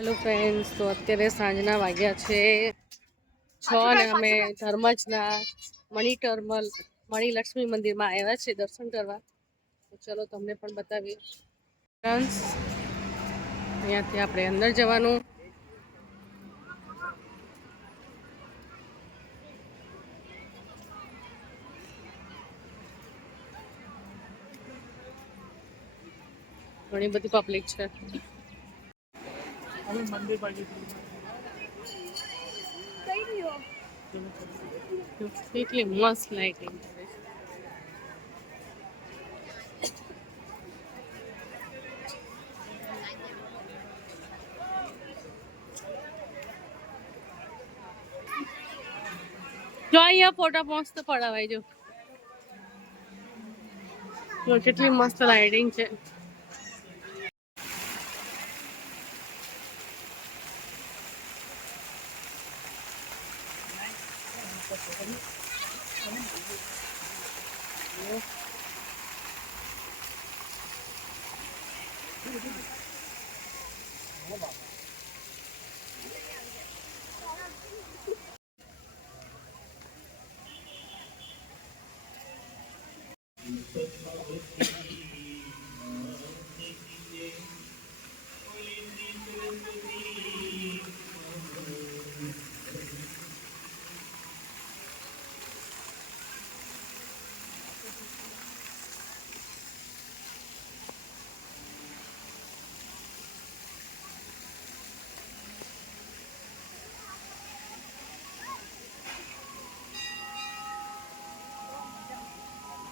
Hello friends, તો અત્યારે સાંજના વાગ્યા છે 6 અને અમે ધર્મજના મણિલક્ષ્મી મંદિરમાં આવ્યા છે દર્શન કરવા. તો ચલો તમને પણ બતાવીએ. ફ્રેન્ડ્સ, અહીંયાથી આપણે અંદર જવાનું. ઘણી બધી પબ્લિક છે. કેટલી મસ્ત લાઇટિંગ છે. જો અહીંયા ફોટા મસ્ત પડાવાય. જો કેટલી મસ્ત લાઇટિંગ છે.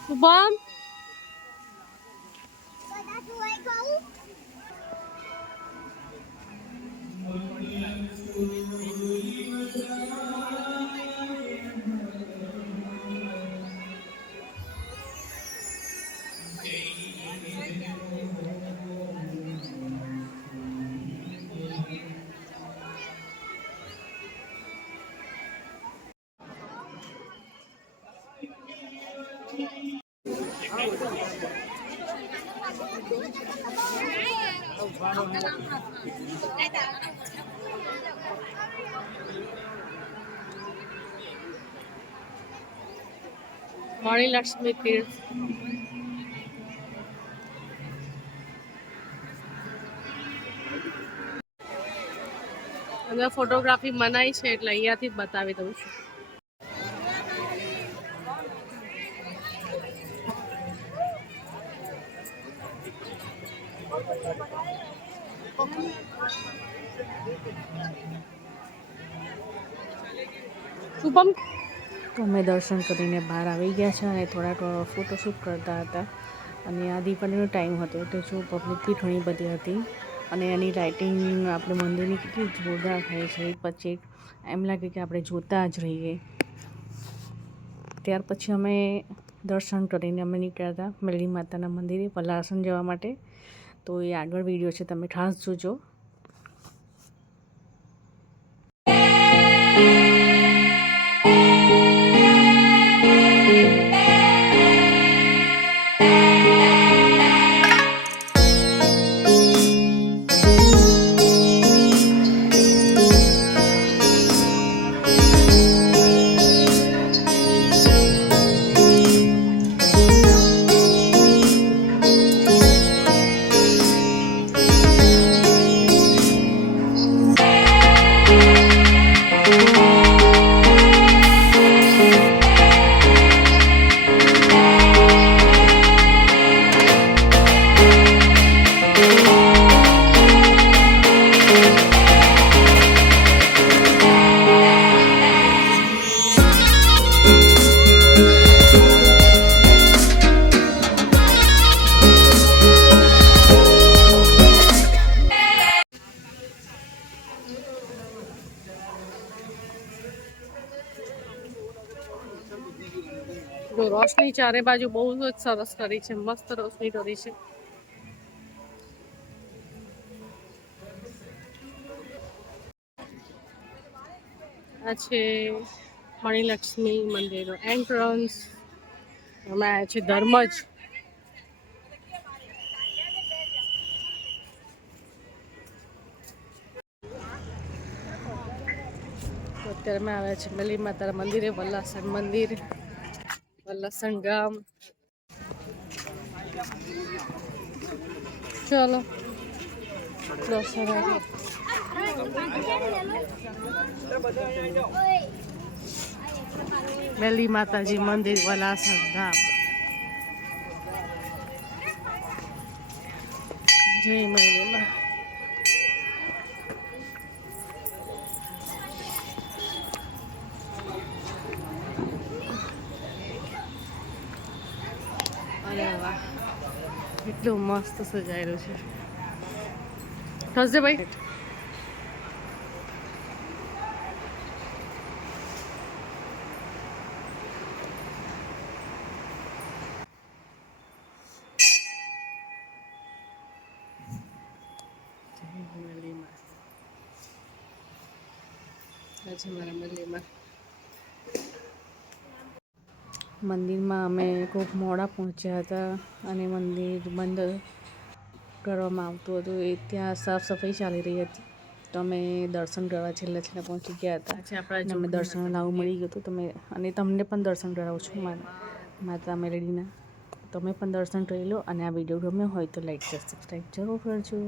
શુભમ, મણિલક્ષ્મી તીર્થ. અને ફોટોગ્રાફી મનાઈ છે એટલે અહીંયાથી જ બતાવી દઉં છું. શુભમ, તો અમે દર્શન કરીને બહાર આવી ગયા છે અને થોડા ફોટોશૂટ કરતા હતા. અને આ દીપાવલીનો ટાઈમ હતો તો જો પબ્લિક બી ઘણી બધી હતી. અને એની લાઇટિંગ આપણે મંદિરની કેટલી જોરદાર થાય છે. પછી એમ લાગે કે આપણે જોતા જ રહીએ. ત્યાર પછી અમે દર્શન કરીને અમે નીકળ્યા હતા મેલડી માતાના મંદિરે પલાસન જવા માટે. તો એ આગળ વિડીયો છે, તમે ખાસ જોજો. રોશની ચારે બાજુ બહુ જ સરસ કરી છે, મસ્ત રોશની કરી છે. આ છે મણિલક્ષ્મી મંદિરનો એન્ટ્રન્સ. અમે આવ્યા છીએ ધર્મજ. અત્યારે અમે આવ્યા છે મેલી માતાના મંદિરે, વલ્લાસણ મંદિર, વલ્લાસણ ગામ. ચલો દર્શન મેલી માતાજી મંદિર, વલ્લાસણ ગામ. જય મેલીમાં. અરે વાહ, એટલું મસ્ત સજાયેલું છે. થશે ભાઈ. મંદિરમાં અમે ખૂબ મોડા પહોંચ્યા હતા અને મંદિર બંધ કરવામાં આવતું હતું. એ ત્યાં સાફ સફાઈ ચાલી રહી હતી, તો અમે દર્શન કરવા છેલ્લે પહોંચી ગયા હતા. અમે દર્શન લાવું મળી ગયું હતું. અને તમને પણ દર્શન કરાવું છું માતા મેલડીના. તમે પણ દર્શન કરી લો અને આ વિડીયો ગમ્યો હોય તો લાઈક શેર સબસ્ક્રાઈબ જરૂર કરજો.